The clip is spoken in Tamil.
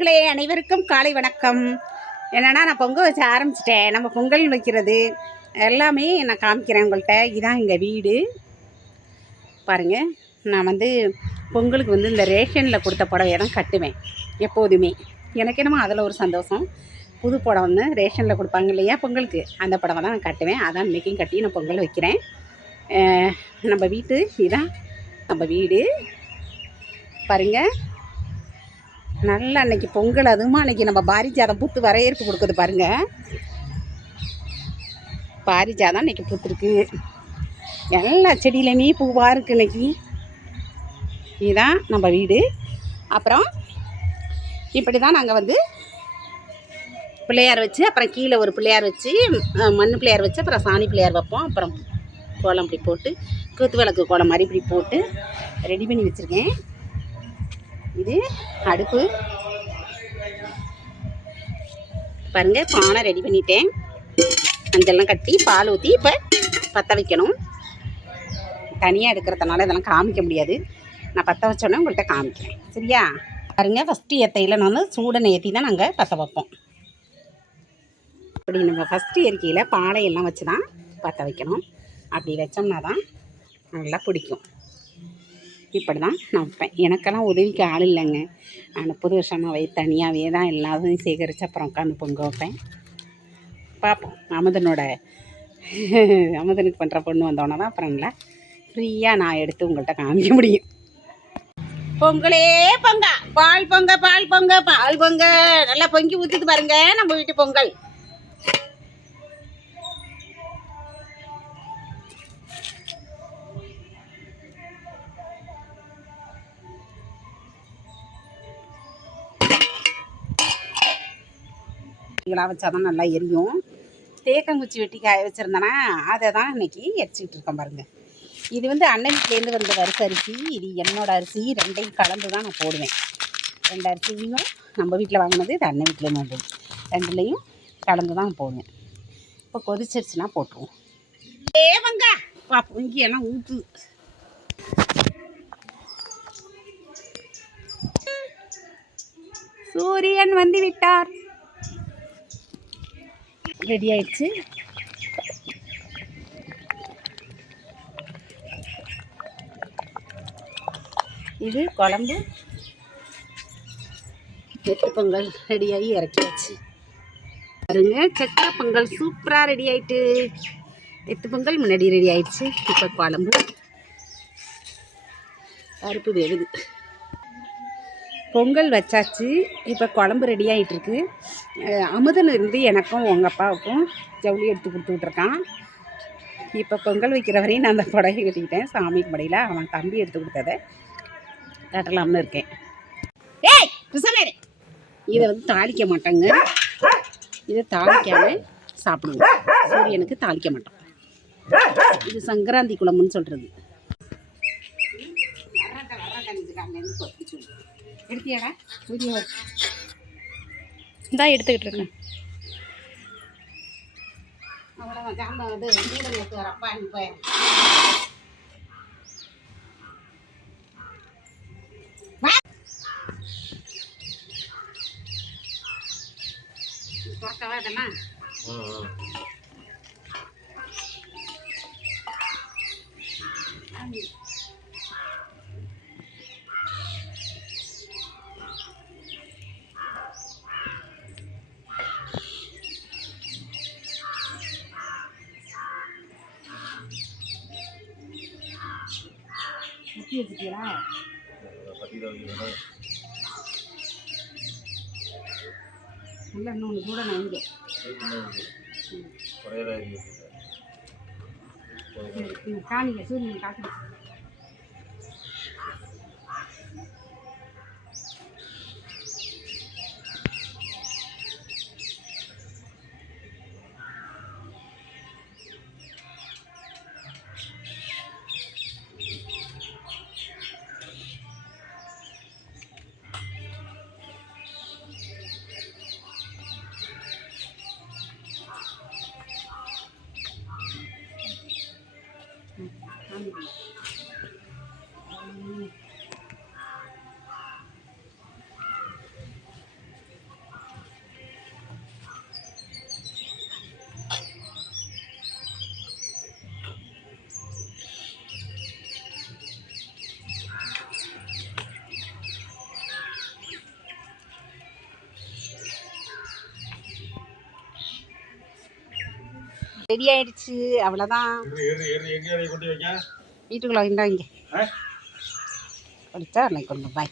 நண்பர்களே அனைவருக்கும் காலை வணக்கம். என்னென்னா நான் பொங்கல் வச்சு ஆரம்பிச்சிட்டேன். நம்ம பொங்கல் வைக்கிறது எல்லாமே நான் காமிக்கிறேன் உங்கள்கிட்ட. இதுதான் எங்கள் வீடு. பாருங்கள் நான் வந்து பொங்கலுக்கு வந்து இந்த ரேஷனில் கொடுத்த புடவையை தான் கட்டுவேன் எப்போதுமே. எனக்கு என்னமோ அதில் ஒரு சந்தோஷம். புது புடவை வந்து ரேஷனில் கொடுப்பாங்க இல்லையா பொங்கலுக்கு? அந்த புடவை தான் நான் கட்டுவேன். அதான் இன்றைக்கும் கட்டி நான் பொங்கல் வைக்கிறேன். நம்ம வீட்டு இதுதான் நம்ம வீடு. பாருங்கள் நல்லா அன்னைக்கு பொங்கல் அதுவுமா அன்றைக்கி நம்ம பாரிஜாதம் பூத்து வரவேற்பு கொடுக்குது பாருங்கள் பாரிஜாதம் இன்னைக்கு பூத்துருக்கு. எல்லா செடியிலையுமே பூவாக இருக்குது இன்னைக்கு இதுதான் நம்ம வீடு. அப்புறம் இப்படி தான் நாங்கள் வந்து பிள்ளையார் வச்சு அப்புறம் கீழே ஒரு பிள்ளையார் வச்சு மண் பிள்ளையார் வச்சு அப்புறம் சாணி பிள்ளையார் வைப்போம். அப்புறம் கோலம் இப்படி போட்டு கூத்து விளக்கு கோலம் மாதிரி இப்படி போட்டு ரெடி பண்ணி வச்சுருக்கேன். இது அடுப்பு. பாருங்க பானை ரெடி பண்ணிட்டேன். மஞ்சள்லாம் கட்டி பால் ஊற்றி இப்போ பற்ற வைக்கணும். தனியாக எடுக்கிறதுனால இதெல்லாம் காமிக்க முடியாது. நான் பற்ற வச்சோன்னே உங்கள்கிட்ட காமிக்கிறேன். சரியா? பாருங்க ஃபஸ்ட்டு ஏத்தையில் நான் வந்து சூடனை ஏற்றி தான் நாங்கள் பற்ற வைப்போம். அப்படி நம்ம ஃபஸ்ட்டு இயற்கையில் பாலையெல்லாம் வச்சு தான் பற்ற வைக்கணும். அப்படி வச்சோம்னா தான் நல்லா பிடிக்கும். இப்படி தான் நான் வைப்பேன். எனக்கெல்லாம் உதவிக்கு ஆள் இல்லைங்க. நான் முப்பது வருஷமாகவே தனியாகவே தான் எல்லாத்தையும் சேகரித்து அப்புறம் உட்காந்து பொங்க வைப்பேன். பார்ப்போம். அமுதனோட அமுதனுக்கு பண்ணுற பொண்ணு வந்தோடனே தான் அப்புறம் நல்லா ஃப்ரீயாக நான் எடுத்து உங்கள்கிட்ட காமிக்க முடியும். பொங்கலே பொங்க. பால் பொங்க பால் பொங்க பால் பொங்க. நல்லா பொங்கி ஊற்றிட்டு பாருங்க நம்ம வீட்டு பொங்கல். இதெல்லாம் வச்சா தான் நல்லா எரியும். தேக்கங்குச்சி வெட்டி காய வச்சுருந்தேன்னா அதை தான் இன்னைக்கு எரிச்சிக்கிட்டு இருக்கேன் பாருங்கள் இது வந்து அண்ணன் வீட்டிலேருந்து வந்த வரிசை அரிசி. இது என்னோட அரிசி. ரெண்டையும் கலந்து தான் நான் போடுவேன். ரெண்டு அரிசியும் நம்ம வீட்டில் வாங்கினது இது அண்ணன் வீட்டிலேருந்து வந்தது. ரெண்டுலேயும் கலந்து தான் போடுவேன். இப்போ கொதிச்சிருச்சுன்னா போட்டுருவோம். தேவங்க பா பொங்கி எல்லாம் ஊற்று சூரியன் வந்து விட்டார். ரெடி ஆயிடுச்சு. இது குழம்பு. வெட்டு பொங்கல் ரெடியாகி இறக்கியாச்சு. பாருங்க சக்கரை பொங்கல் சூப்பராக ரெடி ஆயிட்டு. வெத்து பொங்கல் முன்னாடி ரெடி ஆயிடுச்சு. இப்போ குழம்பு. பருப்பு வேகுது. பொங்கல் வச்சாச்சு. இப்போ குழம்பு ரெடி ஆகிட்டுருக்கு அமுதன் இருந்து எனக்கும் உங்கள் அப்பாவுக்கும் ஜவுளி எடுத்து கொடுத்துட்ருக்கான் இப்போ பொங்கல் வைக்கிற வரையும் நான் அந்த புடவை கட்டிக்கிட்டேன். சாமி படையில் அவன் தம்பி எடுத்து கொடுத்ததை கட்டலாம்னு இருக்கேன். ஏய் இதை வந்து தாளிக்க மாட்டேங்க. இதை தாளிக்காம சாப்பிடுவோம் சூரியனுக்கு தாளிக்க மாட்டோம். இது சங்கராந்தி குழம்புன்னு சொல்கிறது எடுத்தியாடா? வீடியோ இதான் எடுத்துக்கிட்டு இருக்கேன். அவ்வளோதான் ஜாம்பா வந்து கூட நேற்று வரப்பா அனுப்ப திறக்கவா இதெல்லாம் முட்டி வச்சுட்டீங்களா இல்லை. இன்னொன்று கூட நான் இங்கே காணிங்க சூரியன் காட்டு hai mặt ரெடி ஆயிடுச்சு அவ்வளோதான் வீட்டுக்குள்ளே வாங்கிட்டு இங்கே? படித்தா அன்னைக்கு கொண்டு பாய்.